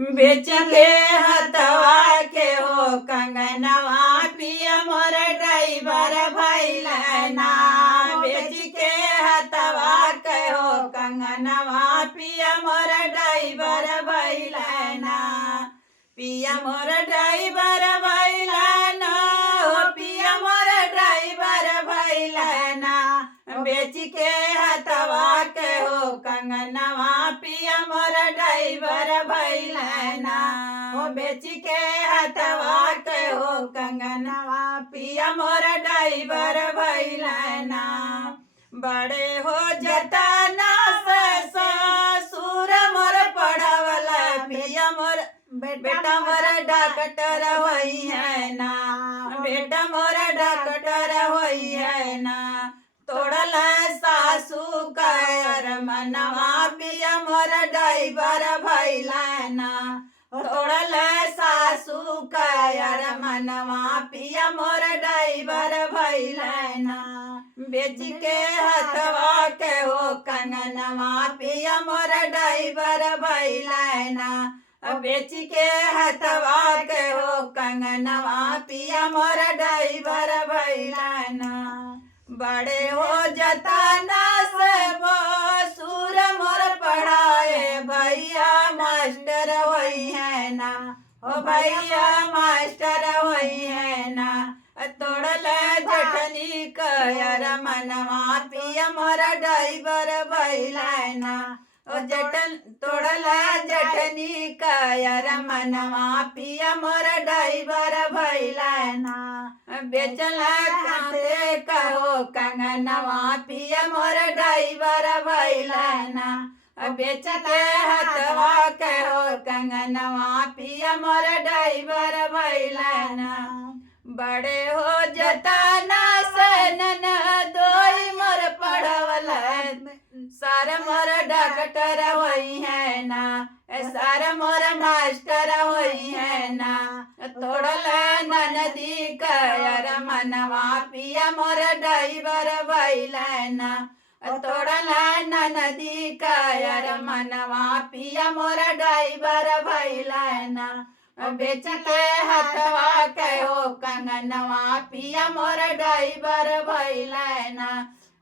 बेच के हथवा के हो कंगनवा पिया मोर ड्राइवर भैलना। बेच के हथवा के हो कंगनवा पिया मोर ड्राइवर भैलना। पिया मोर ड्राइवर भैलना हो पिया मोर ड्राइवर भैलना। बेच के हथवा के हो कंगनवा पिया मोर ड्राइवर भैलना। हो बेच के हथवा के हो कंगनवा पिया मोर ड्राइवर भैलना। बड़े हो जतना ससुर मोर पढ़वला पिया मोर बेटा मोर डॉक्टर होई है ना। बेटा मोर डॉक्टर होई है ना। तोड़ल सासू कर मनवा पिया मोर ड्राइवर भैलना। तोड़ल सासू कर मनवा पिया मोर ड्राइवर भैलना। बेच के हथवा के हो कंगनवा पिया मोर ड्राइवर भैलना। बेच के हथवा के हो कंगनवा पिया मोर ड्राइवर भैलना। बड़े हो जतना से ससुर मोर पढ़ाए भैया मास्टर होई है ना। ओ भैया मास्टर होई है ना। तोड़ल जटनी कर मनवा पिया मोर ड्राइवर भैलना। ओ जटन तोड़ल जटनी कर मनवा पिया मोर ड्राइवर भैलना। बेचल खाते कहो कंगनवा पिया मोर ड्राइवर भैलना। बेच के हथवा कहो कंगनवा पिया मोर ड्राइवर भैलना। बड़े हो जतना सनन दोई मोर पढ़वला सार मोर डॉक्टर होई है ना। सार मोर मास्टर होई है ना। तोड़ल ननदी कर मनवा पिया मोर ड्राइवर भैलना। तोड़ल ननदी कर मनवा पिया मोर ड्राइवर भैलना। बेच के हथवा के हो कंगनवा पिया मोर ड्राइवर भैलना।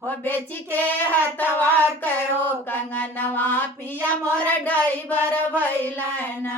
हो बेच के हथवा के हो कंगनवा पिया मोर ड्राइवर भैलना।